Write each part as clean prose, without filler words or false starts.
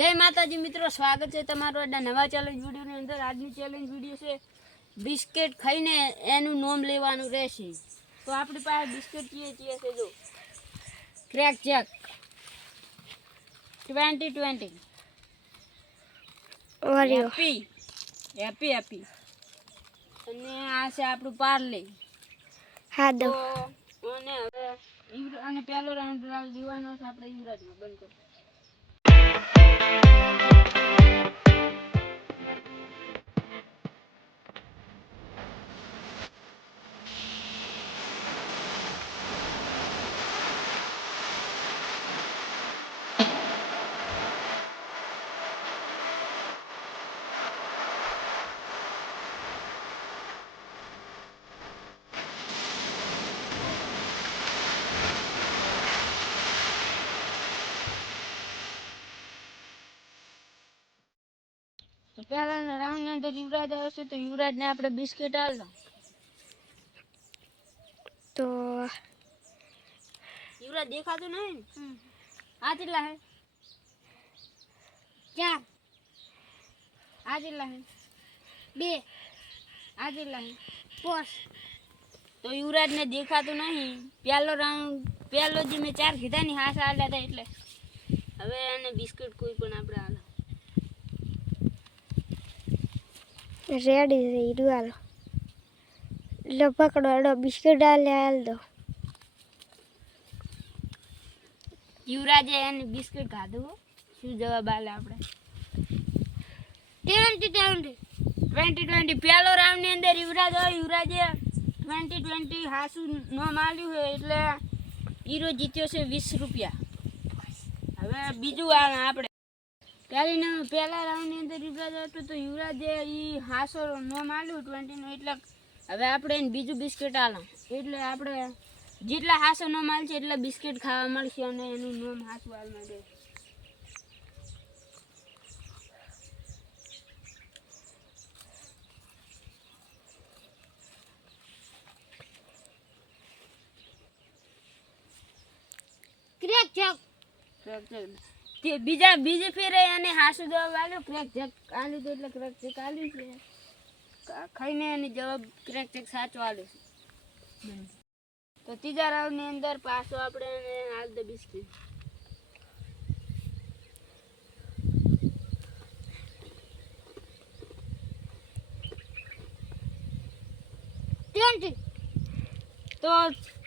જય માતાજી મિત્રો, સ્વાગત છે તમારું આ નવા ચેલેન્જ વિડીયોની અંદર। આજની ચેલેન્જ વિડીયો છે બિસ્કિટ ખાઈને એનું નામ લેવાનું રહેશે। તો આપણી પાસે બિસ્કિટ કીએ છે જો ક્રેક જેક 2020 ઓરિયો હેપી અને આ છે આપણું પાર્લે। હા દો તો અને પહેલો રાઉન્ડ લેવાનો છે આપણે યુવરાજમાં। બંધ કરો। તો પહેલાના રાઉન્ડની અંદર યુવરાજ આવશે તો યુવરાજને આપણે બિસ્કિટ આલો। તો યુવરાજ દેખાતું નહીં ને? આ કેટલા હે? 4 આ કેટલા હે? 2 આ કેટલા હે? 5 તો યુવરાજને દેખાતું નહીં। પહેલો રાઉન્ડ પહેલો જે મેં 4 કીધા ની હાથ આલ્યા હતા એટલે હવે એને બિસ્કિટ કોઈ પણ આપણે આલો। રેડી છે હીરું હાલો લો પકડો એડો બિસ્કિટ હાલ દો। યુવરાજે એને બિસ્કિટ ખાધું। શું જવાબ આલે આપણે? 2020 પહેલો રાઉન્ડ ની અંદર યુવરાજે 2020 હાસુ નામ આલ્યું છે એટલે હીરો જીત્યો છે 20 રૂપિયા। હવે બીજું આપણે પહેલા રાઉન્ડ ની અંદર યુવરાજ હતો તો યુવરાજે ઈ હાસો નામ આલ્યું 20 નું એટલે હવે આપણે એને બીજું બિસ્કિટ આલો એટલે આપણે જેટલા હાસો નામ આલશે એટલા બિસ્કિટ ખાવા મળશે અને એનું નામ હાસું આલમાં દે। ક્રેક જેક તે બીજી ફેરે એને હાસુ જવાબ આલ્યો ક્રેક જેક આલ્યું તો એટલે ક્રેક જેક આલ્યું છે। ખાઈને એને જવાબ ક્રેક જેક સાચો આલ્યો છે। તો ત્રીજા રાઉન્ડ ની અંદર પાછો આપણે એને આલ દે બિસ્કિટ। તો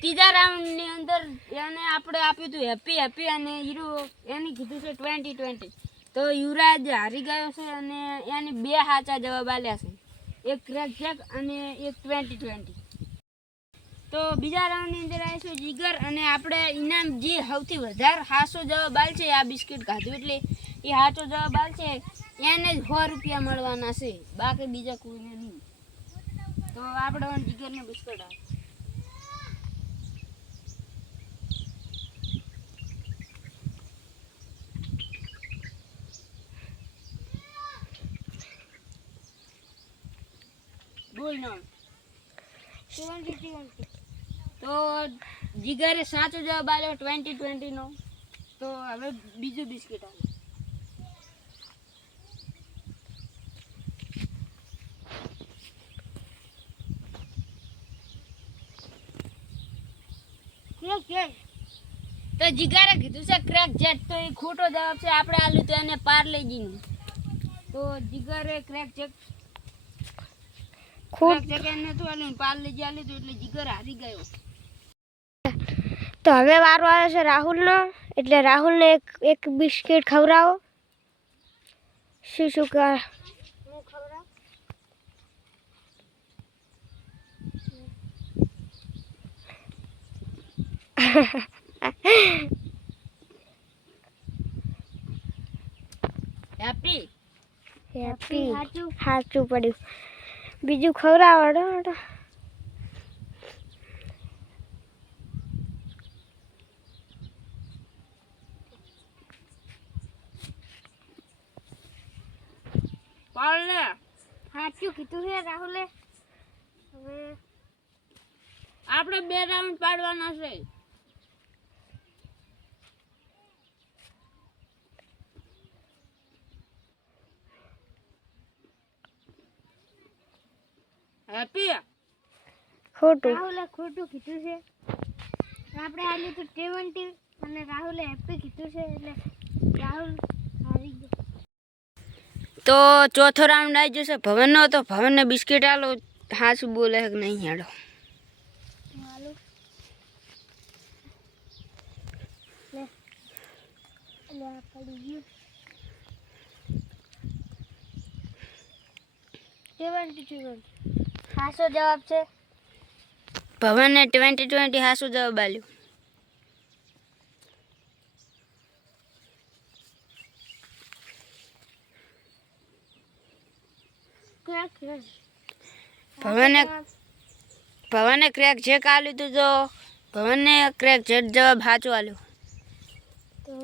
ત્રીજા રાઉન્ડ ની અંદર એને આપણે આપ્યું હતું હેપી અને હીરો એને કીધું છે 2020 તો યુવરાજ હારી ગયો છે અને એને 2 સાચા જવાબ આલ્યા છે, એક ક્રેક જેક અને એક 2020। તો બીજા રાઉન્ડ ની અંદર આવે છે જીગર અને આપણે ઇનામ જે સૌથી વધારે સાચો જવાબ આલશે આ બિસ્કિટ ખાધું એટલે એ સાચો જવાબ આલશે એને જ 100 રૂપિયા મળવાના છે, બાકી બીજા કોઈને નહીં। તો આપણે જીગરને બિસ્કિટ આપ। બોલ નામ 2020 તો જીગરે સાચો જવાબ આલ્યો 2020 નો। તો હવે બીજું બિસ્કિટ આલો। તો જીગરે કીધું છે ક્રેક જેક તો એ ખોટો જવાબ છે, આપણે આલ્યું તો એને પાર્લેજી નું। તો જીગરે ક્રેક જેક એને તો આલ્યું પાર્લેજી આલ્યું તો એટલે જીગર હારી ગયો। તો હવે વારો આવ્યો છે રાહુલનો એટલે રાહુલને એક બિસ્કિટ ખવડાવો। શું કર હું ખવડાવ હેપી સાચું પડ્યું બીજું ખવડાવો। પાર્લે સાચું કીધું છે રાહુલે। હવે આપણે 2 રાઉન્ડ પાડવાના છે। હેપી ખોટું. રાહુલે ખોટું કીધું છે. આપણે આલી તો 20 અને રાહુલે હેપી કીધું છે એટલે રાહુલ હારી ગયો. તો ચોથો રાઉન્ડ આવી જશે ભવનનો. તો ભવનને બિસ્કિટ આલો. હાસું બોલે કે નહીં હેડો. હાલો લે લે આ પડી ગયું. 20 હાસો જવાબ છે. ભવનને 20 હાસું જવાબ આલ્યો. ભવને ક્રેક ચેક આલ્યું હતું તો ભવનને ક્રેક ચેક જવાબ સાચો આલ્યો. તો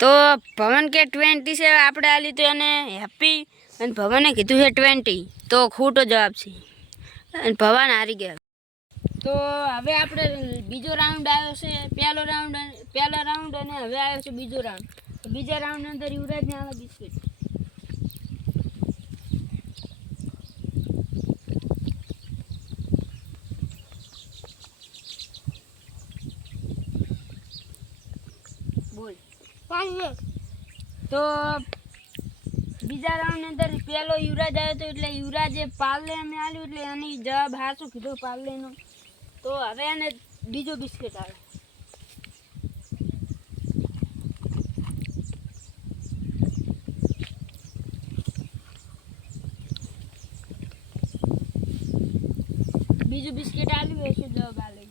તો ભવન કે 20 છે આપણે આલ્યું તો એને હેપી અને ભવને કીધું છે 20. તો ખોટો જવાબ છે અને ભવન હારી ગયા. તો હવે આપણે બીજો રાઉન્ડ આવ્યો છે. પહેલો રાઉન્ડ અને હવે આવ્યો છે બીજો રાઉન્ડ. તો બીજા રાઉન્ડની અંદર યુવરાજને આલે બિસ્કિટ. બોલ. તો બીજા રાઉન્ડની અંદર પહેલો યુવરાજ આવ્યો હતો એટલે યુવરાજે પાર્લે અમે આલ્યું એટલે એની જવાબ સાચું કીધો પાર્લેનો. તો હવે એને બીજો બિસ્કિટ આવે. બીજું બિસ્કિટ આલ્યું એ શું જવાબ આલે.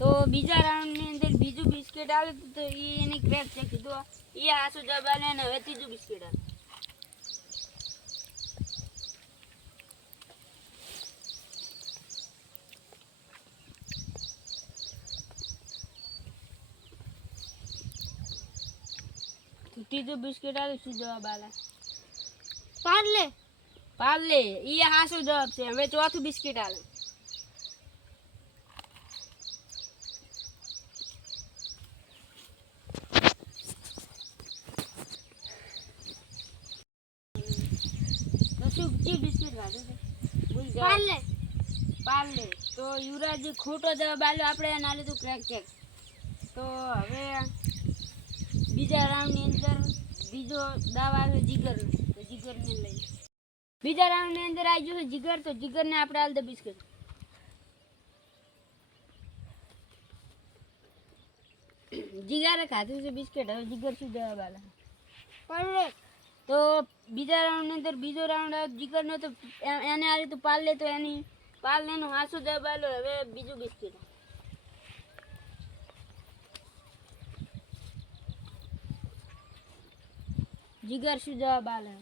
તો બીજા રાઉન્ડની અંદર બીજું બિસ્કિટ આલ્યું તો એની ક્રેક છે કીધું એ હાચું જવાબ આલે અને હવે ત્રીજું બિસ્કિટ આલે. ત્રીજું બિસ્કિટ આલે શું જવાબ આલે. પાર્લે એ હાચો જવાબ છે. હવે ચોથું બિસ્કિટ આલે. તો શું કી બિસ્કિટ ખાધું છે? ભૂલ જવાબ. પાર્લે. તો યુવરાજે ખોટો જવાબ આલ્યો. આપણે એને આલ્યું હતું ક્રેક ચેક. તો હવે બીજા રાઉન્ડની અંદર બીજો દાવ આવ્યો જીગરનો. તો જીગરને લઈ બીજા રાઉન્ડની અંદર આવી ગયું છે જીગર. તો જીગરને આપણે આલ દે બિસ્કિટ. જીગરે ખાધું છે બિસ્કિટ. હવે જીગર શું જવાબ આલે. તો બીજા રાઉન્ડની અંદર બીજો રાઉન્ડ આવ્યો જીગરનો. તો એને આલ્યું હતું પાર્લે. તો એની પાર્લેનો હાચો જવાબ આલ્યો. હવે બીજું બિસ્કિટ. જીગર શું જવાબ આલે.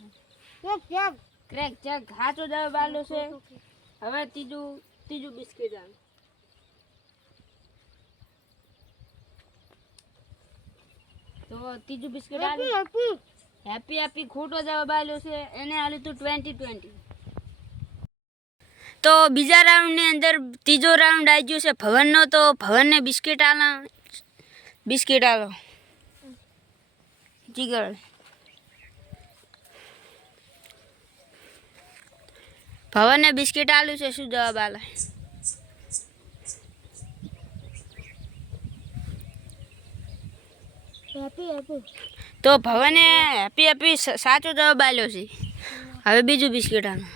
ક્રેક ચેક સાચો જવાબ આલ્યો છે. હવે ત્રીજું બિસ્કિટ આલે. તો ત્રીજું બિસ્કિટ આલ્યું. હેપી ખોટો જવાબ આલ્યો છે. એને આલ્યું હતું 20. તો બીજા રાઉન્ડની અંદર ત્રીજો રાઉન્ડ આવી ગયો છે ભવનનો. તો ભવનને બિસ્કિટ આલો જીગર. ભવનને બિસ્કિટ આલ્યું છે શું જવાબ આલે. તો ભવને હેપી સાચો જવાબ આલ્યો છે. હવે બીજું બિસ્કિટ આલો.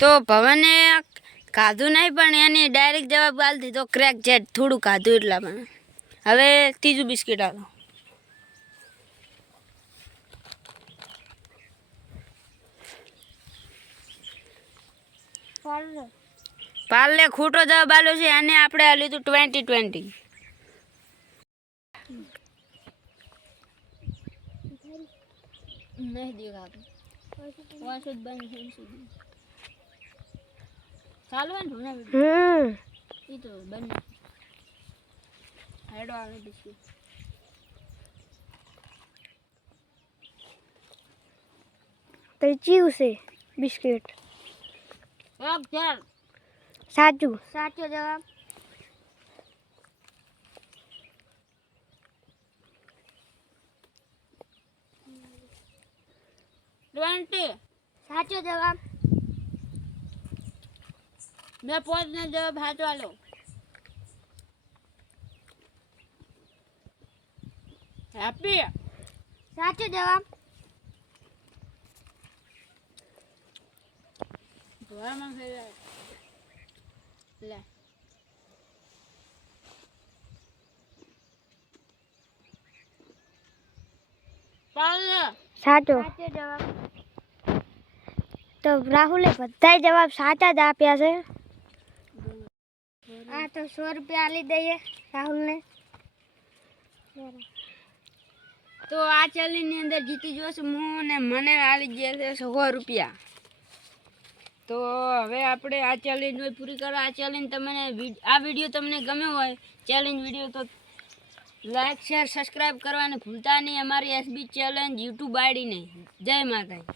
તો ભવને ખાધું નહીં પણ એની ડાયરેક્ટ જવાબ આલી દીધો ક્રેક જેટ. થોડું ખાધું એટલા પણ. હવે ત્રીજું બિસ્કિટ આલો. પાર્લે ખોટો જવાબ આલ્યો છે. એને આપણે આલ્યું હતું 20. નહીં દેખાતું. ચાલુ હોય ને એ તો બંધ. હેડો આવે બિસ્કિટ. તો ચીવ છે. બિસ્કિટ. ચાલ સાચું. સાચો જવાબ. ટ્વેન્ટી. સાચો જવાબ. મેં 5 ને જવાબ સાચો આલો. હેપી. સાચો જવાબ. ધોવામાં થઈ જાય. લે ચાલ સાચો. સાચો જવાબ. તો રાહુલે બધાય જવાબ સાચા જ આપ્યા છે. આ તો 100 રૂપિયા આલી દઈએ રાહુલને. તો આ ચેલેન્જ ની અંદર જીતી જોશે હું ને મને આલી ગયા છે 100 રૂપિયા. તો હવે આપણે આ ચેલેન્જ પૂરી કરો. આ ચેલેન્જ તમને આ વિડીયો તમને ગમ્યો હોય ચેલેન્જ વિડીયો તો લાઈક શેર સબસ્ક્રાઈબ કરવાનું ભૂલતા નહીં. અમારી એસબી ચેલેન્જ યુટ્યુબ આઈડીને. જય માતાજી.